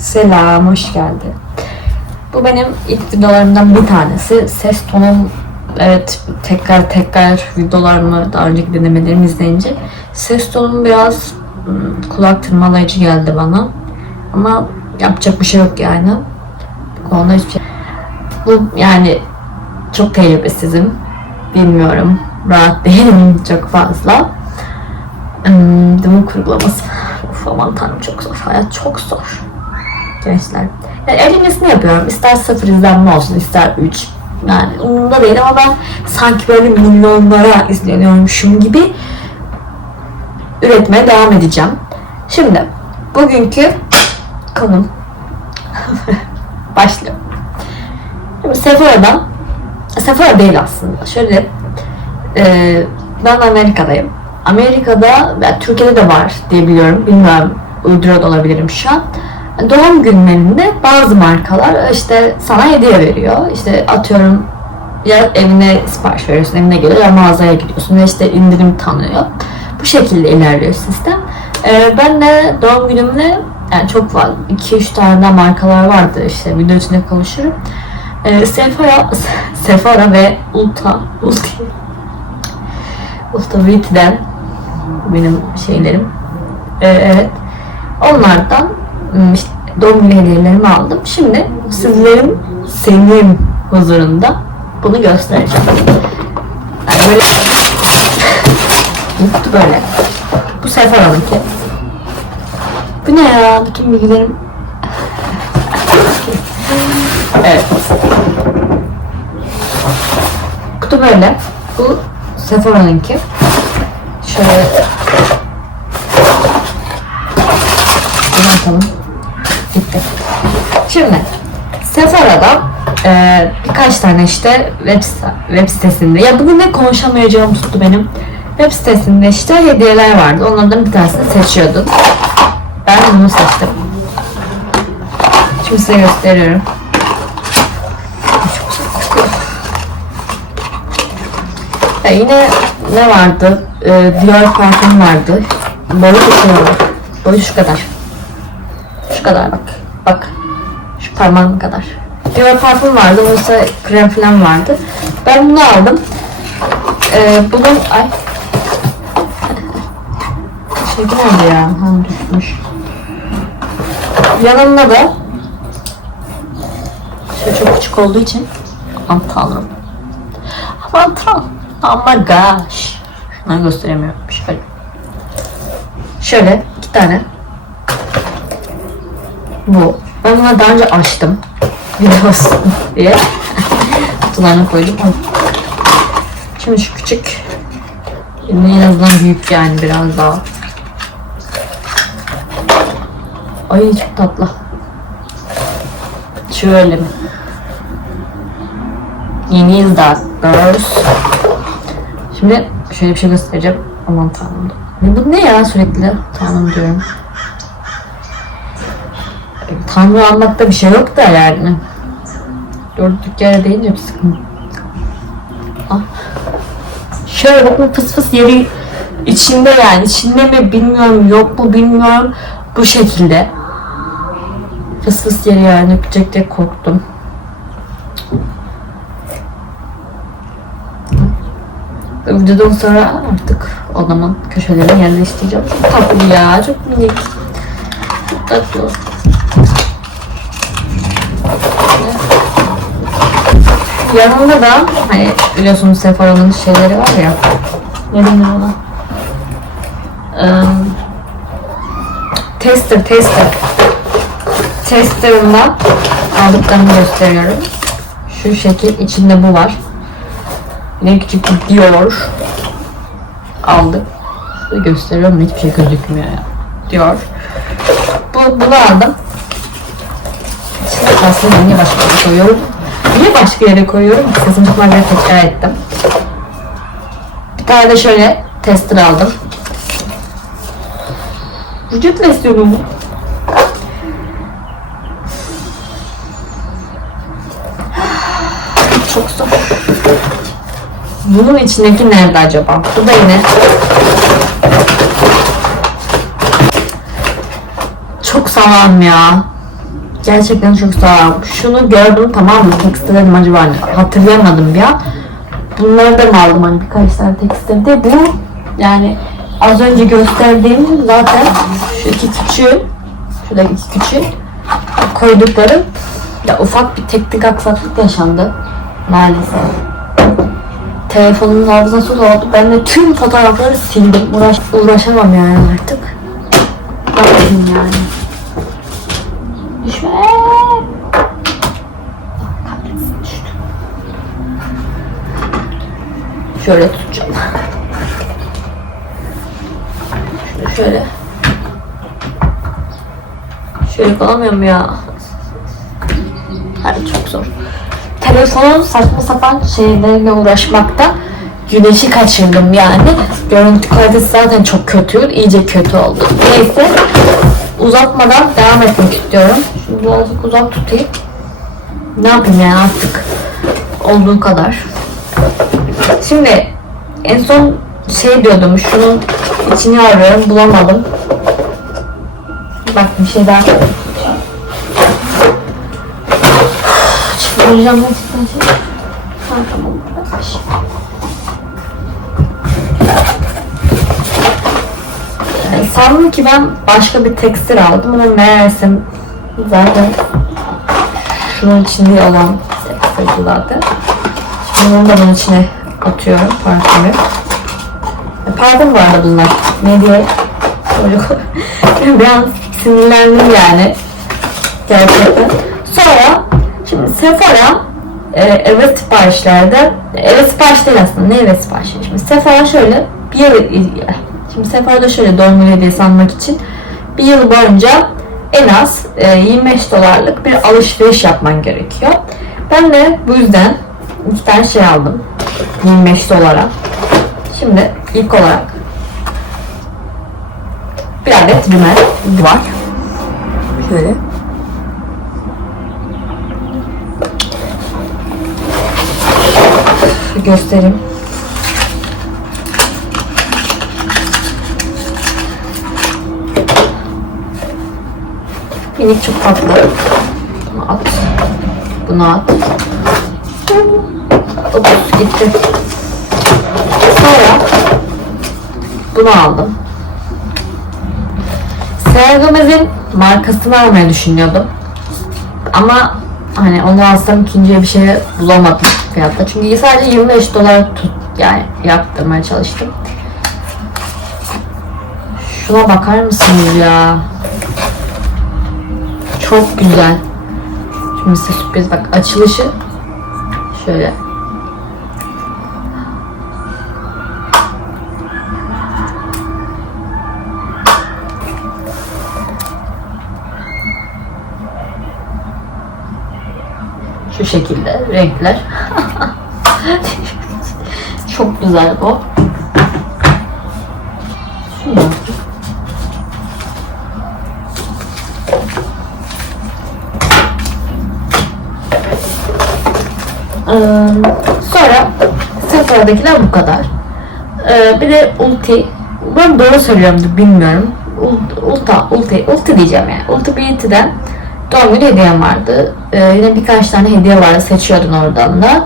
Selam, hoş geldin. Bu benim ilk videolarımdan bir tanesi. Ses tonum, evet tekrar tekrar videolarımı daha önceki denemelerimi izleyince ses tonum biraz kulak tırmalayıcı geldi bana. Ama yapacak bir şey yok yani. Bu konuda hiçbir şey. Bu yani çok tecrübesizim. Bilmiyorum. Rahat değilim çok fazla. Hmm, Demo kurgulaması. Uf aman tanrım çok zor. Hayat çok zor. Gençler. Yani elimesini yapıyorum. İster sıfır izlenme olsun, ister 3. Yani umurumda değil ama ben sanki böyle milyonlara izleniyormuşum gibi üretmeye devam edeceğim. Şimdi bugünkü konum başlıyor. Şimdi Sephora'dan Sephora değil aslında. Şöyle e, ben Amerika'dayım. Amerika'da, yani Türkiye'de de var diye biliyorum. Bilmiyorum, uyduruyor olabilirim şu an. Doğum günlerinde bazı markalar işte sana hediye veriyor. İşte atıyorum ya evine sipariş veriyorsun, evine geliyor ya mağazaya gidiyorsun ve işte indirim tanıyor. Bu şekilde ilerliyor sistem. Ee, ben de doğum günümde yani çok fazla 2-3 tane de markalar vardı işte video içinde konuşurum. Ee, Sephora, Sephora ve Ulta, Ulta, Ulta Beauty'den benim şeylerim. Ee, evet. Onlardan ım, işte doğum günü hediyelerimi aldım. Şimdi sizlerin senin huzurunda bunu göstereceğim. Yani böyle Yoktu böyle. Bu Sephora'nınki. Bu ne ya? Bütün bilgilerim Evet. Kutu böyle. Bu Sephora'nınki. Şöyle Bunu atalım. Gitti. Şimdi Sephora'da e, birkaç tane işte web, web sitesinde ya bugün ne konuşamayacağım tuttu benim. Web sitesinde işte hediyeler vardı. Onlardan bir tanesini seçiyordum. Ben bunu seçtim. Şimdi size gösteriyorum. Ya yine ne vardı? Ee, Dior parfüm vardı. Boyu var. Boyu şu kadar. Şu kadar bak. Bak. Şu parmağım kadar. Dior parfüm vardı. Oysa krem falan vardı. Ben bunu aldım. Ee, bunun... Ay. Şey nerede ya? Ha düşmüş. Yanında da Şöyle çok küçük olduğu için aman tanrım. Aman tanrım. Oh my gosh. Şunları gösteremiyorum. Şöyle. Şöyle iki tane. Bu. Ben bunları daha önce açtım. Biliyorsun diye. Kutularına koydum. Şimdi şu küçük. Şimdi en azından büyük yani biraz daha. Ay çok tatlı. Şöyle mi? Yeni yılda Girls. Şimdi şöyle bir şey göstereceğim. Aman tanrım. Bu ne ya sürekli? Tanrım diyorum. Tanrı almakta bir şey yok da yani. Durduk yere deyince bir sıkıntı. Ah. Şöyle bakın fıs fıs yeri içinde yani. içinde mi bilmiyorum yok mu bilmiyorum. Bu şekilde. Fıs fıs yeri yani öpecek diye korktum. Videodan sonra artık odamın köşelerine yerleştireceğim. Çok tatlı ya, çok minik. Çok tatlı. Yanında da hani biliyorsunuz Sephora'nın şeyleri var ya. Ne denir ona? Ee, tester, tester. Tester'ımla aldıklarımı gösteriyorum. Şu şekil içinde bu var. Ne küçük bir Dior aldık. Size gösteriyorum hiçbir şey gözükmüyor ya. Dior. Bu, bunu aldım. Şimdi aslında niye başka yere koyuyorum? Niye başka yere koyuyorum? Çıkmak üzere tekrar ettim. Bir tane de şöyle tester aldım. Vücut istiyorum bu. Çok zor. Bunun içindeki nerede acaba? Bu da yine çok sağlam ya. Gerçekten çok sağlam. Şunu gördüm tamam mı? Tekstil dedim acaba hani hatırlayamadım an. Bunları da aldım hani birkaç tane tekstilde. Bu yani az önce gösterdiğim zaten şu iki küçüğü şuradaki iki küçüğü koyduklarım ya ufak bir teknik aksaklık yaşandı maalesef. Telefonun hafızası doldu. Ben de tüm fotoğrafları sildim. Uğraş, uğraşamam yani artık. Yapayım yani? Şöyle tutacağım. Şunu şöyle. Şöyle kalamıyorum ya. Hayır çok zor. Telefonun saçma sapan şeylerle uğraşmakta güneşi kaçırdım yani. Görüntü kalitesi zaten çok kötü. iyice kötü oldu. Neyse uzatmadan devam etmek istiyorum. Şimdi birazcık uzak tutayım. Ne yapayım yani artık olduğu kadar. Şimdi en son şey diyordum şunun içini arıyorum bulamadım. Bak bir şey daha Çıkaracağım bırakmış. Yani sandım ki ben başka bir tekstil aldım ama meğersem zaten şunun içinde olan tekstil zaten. Şimdi onu da bunun içine atıyorum parfümü. E, Parfüm bu arada bunlar. Ne diye çocuk. bir an sinirlendim yani. Gerçekten. Sonra şimdi Sephora e, eve siparişlerde eve sipariş değil aslında ne eve siparişi şimdi Sephora şöyle bir yıl şimdi Sephora'da şöyle doğum günü hediyesi almak için bir yıl boyunca en az e, 25 dolarlık bir alışveriş yapman gerekiyor. Ben de bu yüzden iki tane şey aldım 25 dolara. Şimdi ilk olarak bir adet rimel var. Şöyle. göstereyim. Minik çok tatlı. Bunu at. Bunu at. Ops gitti. Sonra bunu aldım. Selena markasını almayı düşünüyordum. Ama hani onu alsam ikinciye bir şey bulamadım fiyatta. Çünkü sadece 25 dolar tut yani yaptırmaya çalıştım. Şuna bakar mısınız ya? Çok güzel. Şimdi size sürpriz bak açılışı şöyle. Şekilde renkler. Çok güzel. Şunu. Ee, sonra Sephora'dakiler bu kadar. Ee, bir de Ulti. Ben doğru söylüyorumdur bilmiyorum. Ult- Ulta, Ulti, Ulti diyeceğim yani. Ulti Beauty'den doğum günü hediyem vardı. Ee, yine birkaç tane hediye vardı seçiyordun oradan da.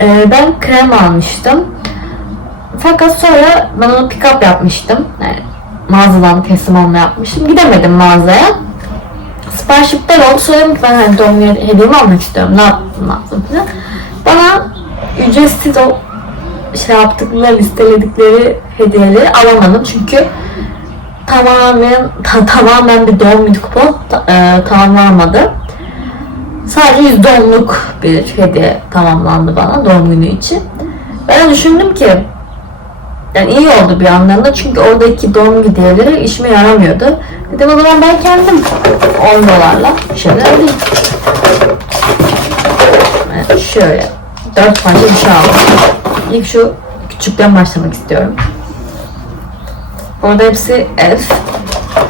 Ee, ben krem almıştım. Fakat sonra ben onu pick up yapmıştım. Yani mağazadan teslim alma yapmıştım. Gidemedim mağazaya. Sipariş iptal oldu. Söyledim ki ben hani doğum günü hediyemi almak istiyorum. Ne yaptım, ne yaptım. Bana ücretsiz o şey yaptıkları listeledikleri hediyeleri alamadım. Çünkü tamamen ta- tamamen bir doğum günü kupon ta- e, tamamlanmadı. Sadece %10'luk bir hediye tamamlandı bana doğum günü için. Ben düşündüm ki yani iyi oldu bir yandan da çünkü oradaki doğum hediyeleri işime yaramıyordu. Dedim o zaman ben kendim 10 dolarla şöyle alayım. Evet, şöyle 4 parça bir şey aldım. İlk şu küçükten başlamak istiyorum. Orada hepsi F.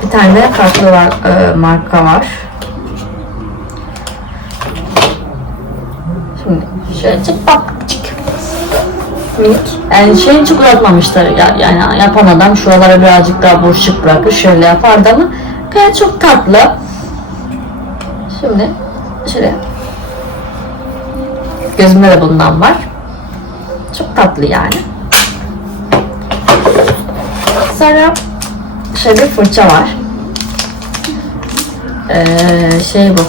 Bir tane de farklı var, e, marka var. Şimdi şöyle çık bak çık. Minik. Yani şeyi çok uzatmamışlar ya, yani yapan adam şuralara birazcık daha boşluk bırakır şöyle yapardı ama gayet çok tatlı. Şimdi şöyle gözümde de bundan var. Çok tatlı yani. Sonra şöyle bir fırça var. Ee, şey bu.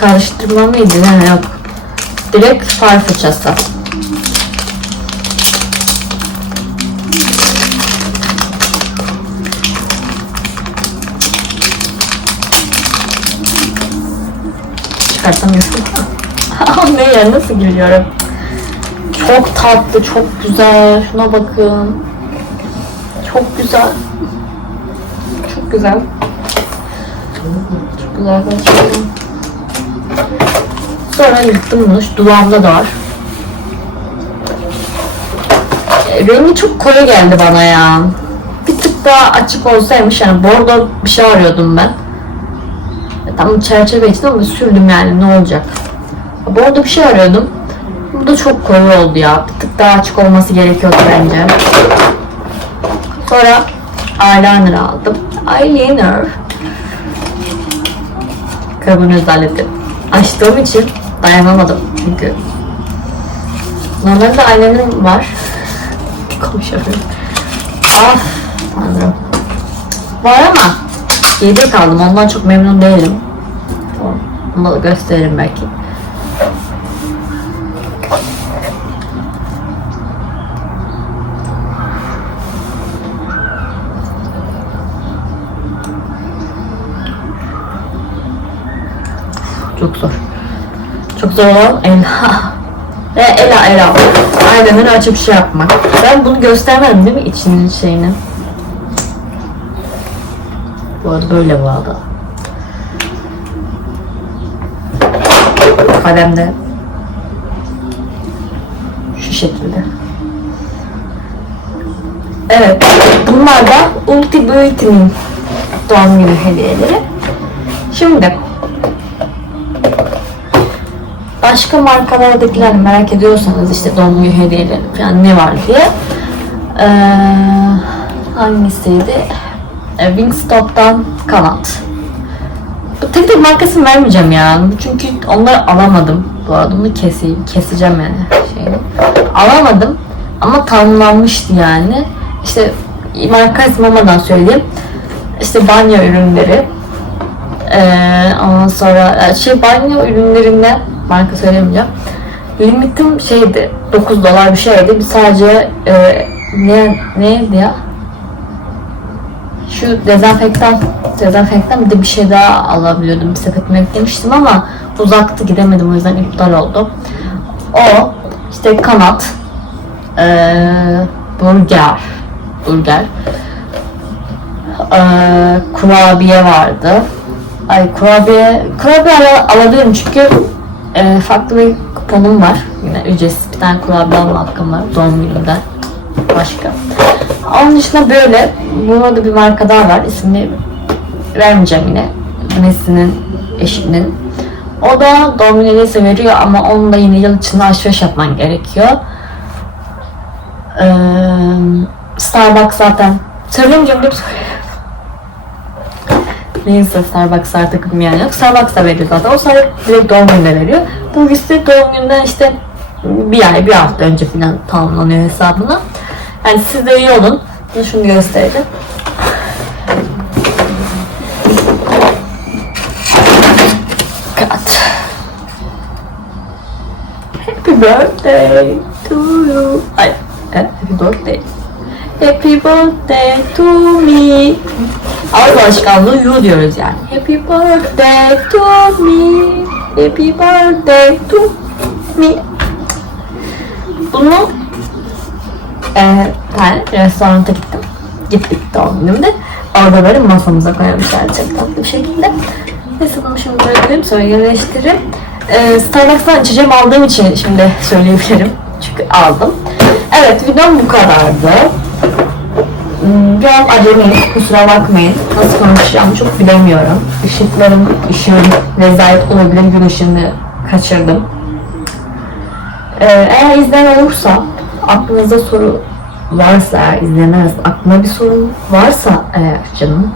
Karıştırma mıydı? Ha, yok. Direkt far fırçası. Çıkartamıyorsun. ne ya nasıl gülüyorum. Çok tatlı, çok güzel. Şuna bakın. Çok güzel. Çok güzel. Çok güzel arkadaşlar. Sonra yırttım bunu. Şu dudağımda da var. E, Rengi çok koyu geldi bana ya. Bir tık daha açık olsaymış yani bordo bir şey arıyordum ben. E, Tam çerçeve için ama sürdüm yani ne olacak. Bordo bir şey arıyordum. Bu da çok koyu oldu ya. Bir tık daha açık olması gerekiyordu bence. Sonra eyeliner aldım. Eyeliner. Kabını özellikle açtığım için dayanamadım çünkü. Normalde eyelinerim var. Konuşamıyorum. Ah tanrım. Var ama yedek aldım. Ondan çok memnun değilim. Onu da gösteririm belki. Çok zor. Çok zor olan Ela. E, Ela Ela. Aynen açıp şey yapmak. Ben bunu göstermedim değil mi içinin şeyini? Bu arada böyle bu arada. Kalemde şu şekilde. Evet, bunlar da Ulti Beauty'nin doğum günü hediyeleri. Şimdi başka markalardakiler merak ediyorsanız işte doğum günü hediyeleri falan ne var diye ee, hangisiydi? E, Wingstop'tan kanat. Tek tek markasını vermeyeceğim ya. Çünkü onları alamadım. Bu arada bunu keseyim. Keseceğim yani şeyini. Alamadım. Ama tamamlanmıştı yani. İşte marka ismi olmadan söyleyeyim. İşte banyo ürünleri. Ee, ondan sonra e, şey banyo ürünlerinden marka söylemeyeceğim. Limitim şeydi 9 dolar bir şeydi. Bir sadece e, ne neydi ya? Şu dezenfektan dezenfektan bir de bir şey daha alabiliyordum. Bir sepetime eklemiştim ama uzaktı gidemedim o yüzden iptal oldu. O işte kanat e, burger burger e, kurabiye vardı. Ay kurabiye, kurabiye al- alabilirim çünkü e, farklı bir kuponum var. Yine ücretsiz bir tane kurabiye alma hakkım var doğum günümden. Başka. Onun dışında böyle, burada bir marka daha var. İsmini vermeyeceğim yine. Nesinin eşinin. O da doğum günü veriyor ama onun da yine yıl içinde alışveriş yapman gerekiyor. Ee, Starbucks zaten. Değil mi? Neyse Starbucks artık bilmeyen yok. Starbucks da veriyor zaten. O sadece direkt doğum gününde veriyor. Bu ise doğum günden işte bir ay, bir hafta önce falan tamamlanıyor hesabına. Yani siz de iyi olun. Şimdi şunu göstereceğim. Cut. Happy birthday to you. Ay, happy birthday. Happy birthday to me. Ağız alışkanlığı you diyoruz yani. Happy birthday to me. Happy birthday to me. Bunu e, ben restoranta gittim. Gittik doğum günümde. Orada böyle masamıza koymuşlar çok tatlı bir şekilde. Neyse bunu şimdi böyle koyayım sonra yerleştireyim. E, Starbucks'tan içeceğim aldığım için şimdi söyleyebilirim. Çünkü aldım. Evet videom bu kadardı. Hmm, Biraz acemiyim, kusura bakmayın. Nasıl konuşacağımı çok bilemiyorum. Işıkların, ışığın rezalet olabilir, gün ışığını kaçırdım. Ee, eğer izleyen olursa, aklınızda soru varsa, eğer arasında aklına bir sorun varsa eğer canım,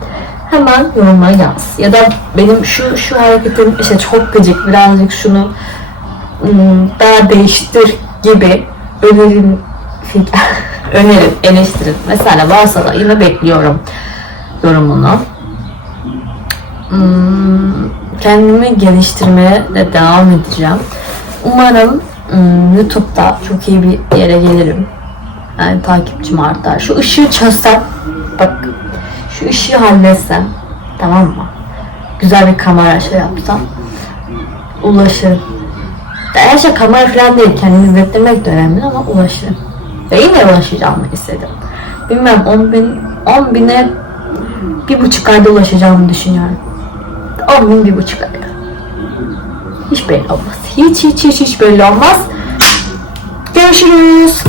hemen yorumlara yaz. Ya da benim şu şu hareketim işte çok gıcık birazcık şunu ım, daha değiştir gibi önerin fikir önerin, eleştirin. Mesela varsa da yine bekliyorum yorumunu. Hmm, kendimi geliştirmeye de devam edeceğim. Umarım hmm, YouTube'da çok iyi bir yere gelirim. Yani takipçim artar. Şu ışığı çözsem, bak şu ışığı halletsem, tamam mı? Güzel bir kamera şey yapsam, ulaşırım. Her şey kamera falan değil, kendini izlettirmek de önemli ama ulaşırım. Ve yine ulaşacağımı istedim. Bilmem 10 bin, 10 bine bir buçuk ayda ulaşacağımı düşünüyorum. 10 bin bir buçuk ayda. Hiç belli olmaz. Hiç hiç hiç hiç belli olmaz. Görüşürüz.